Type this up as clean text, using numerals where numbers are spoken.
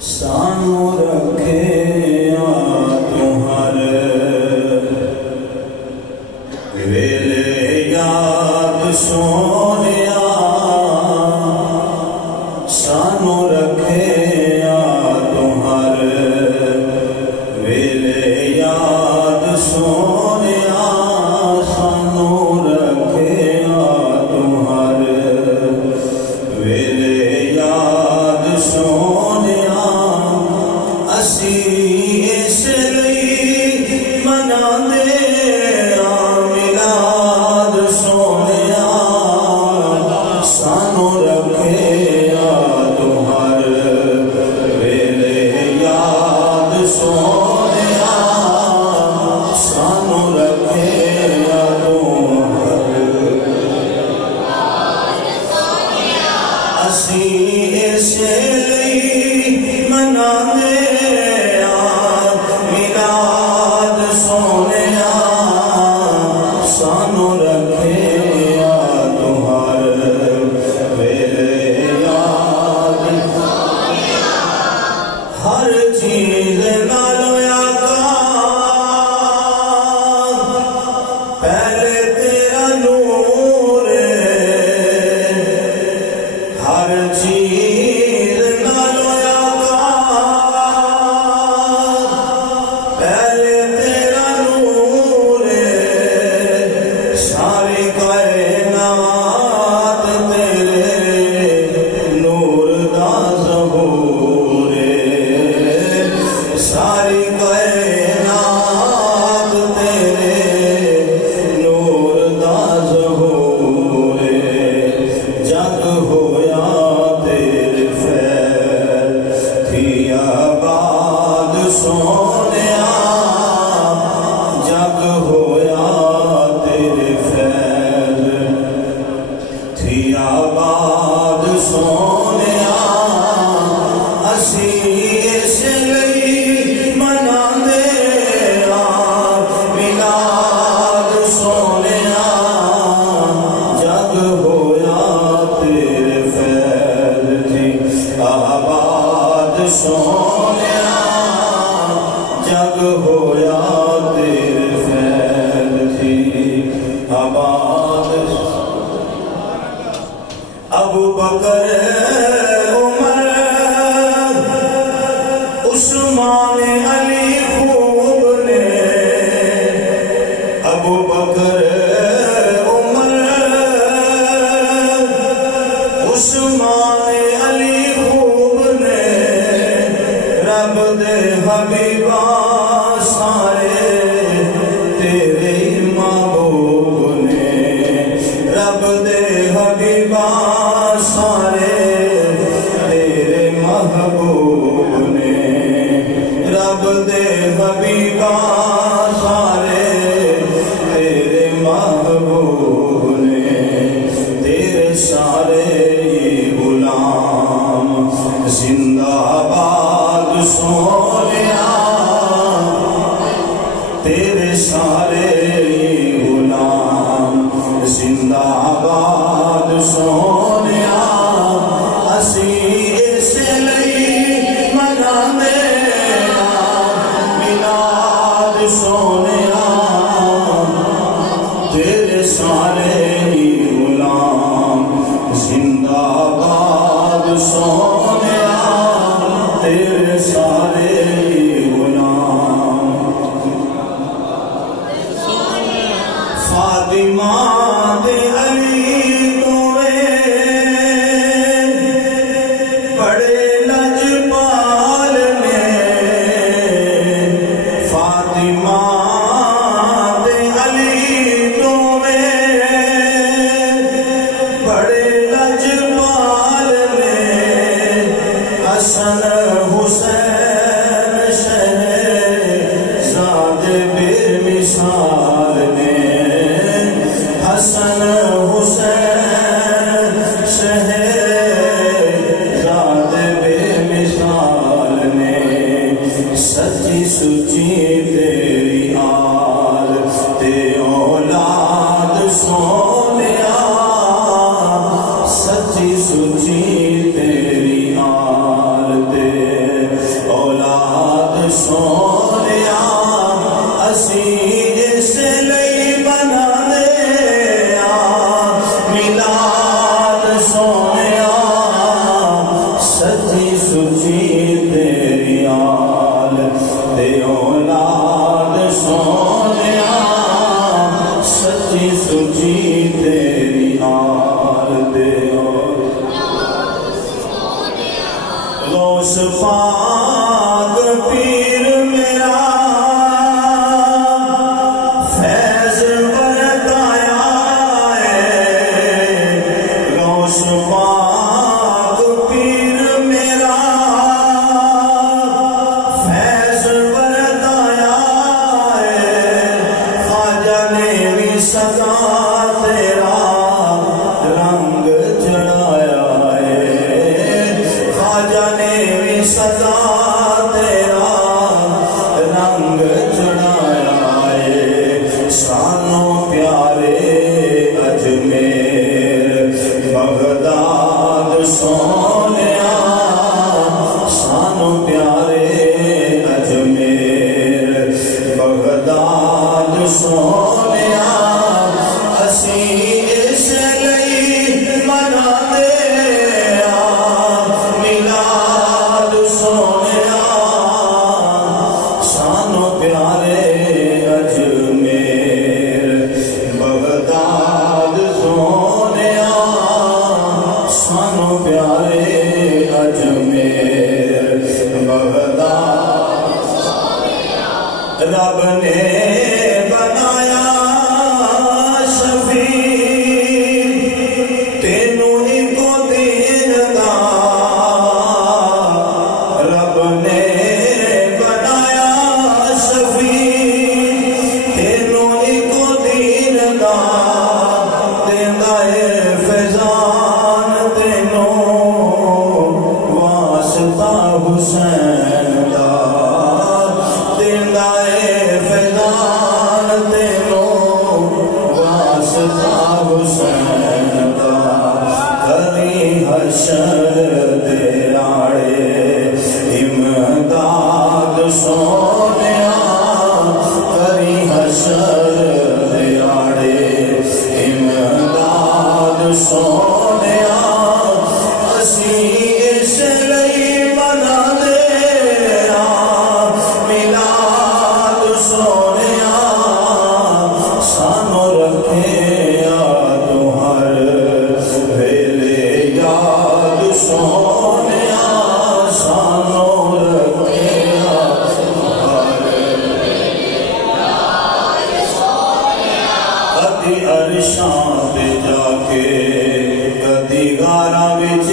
سانو رکھے تمہار ویلے یاد سونیا سانو رکھے تمہار ویلے یاد سونیا سانو رکھے تمہار ویلے یاد سونیا اسی اس لئی منانے میلاد سونیا سانو رکھے تمہار ویلے یاد سونیا سانو رکھے اسی اس لئی منانے میلاد سونیا سانو رکھے تمہار ویلے یاد ہر چیز نالو آقا پہلے تیرا نور ہر چیز نالو آقا پہلے تیرا نور ساری کائنات تیرے نور دا ظہور ساری کائنات تیرے نور دا ظہور جگ ہویا تیرے فیل تھی آباد سونیا جگ ہویا تیرے فیل تھی آباد سونیا اسی اس لئی منانے میلاد سونیا جگ ہویا تیرے فیل تھی آباد سونیا جگ ہویا تیرے فیل تھی آباد ابو بکر عمر عثمان علی خوب نے ابو بکر عمر عثمان علی خوب نے رب دے حبیبہ سارے تیرے محبوب نے رب دے حبیبہ سارے تیرے محبوب نے رب دے حبیبہ سارے تیرے محبوب نے تیرے سارے غلام زندہ آباد سونیا تیرے سارے غلام زندہ آباد سونیا اسی اس لئی منانے میلاد سونیا تیرے سارے غلام زندہ آباد سونیا تیرے سارے غلام فاطمہ دے علی توے بڑے لجپال نے فاطمہ دے علی توے بڑے لجپال نے حسن حسین شہزاد بے مثال نے حسن حسین شہزاد بے مثال نے سچی سچی تیری آل تے اولاد سونیا سچی سچی تیری آل تے غوث پاک پیر میرا فیض برتایا ہے غوث پاک پیر میرا فیض برتایا ہے خواجہ نے بھی سدا تیرا رنگ چڑھایا سدا تیرا رنگ چڑھایا ہے سانو پیارے اجمیر بغداد سونیا سانو پیارے اجمیر بغداد سونیا اسی اس لئی منا دے رب نے بنایا شفیع تینوں کو دین دا رب نے بنایا شفیع تینوں کو دین دا دیندا ہے فیضان تینوں واسطہ حسین دا حشر دیاڑے امداد سونیا کری حشر دیاڑے امداد سونیا اسی اس لئی بنا دیا میلاد سونیا سانو رکھے سونیا سانو رکھیا کدی عرشاں تے جا کے کدی غاراں وچ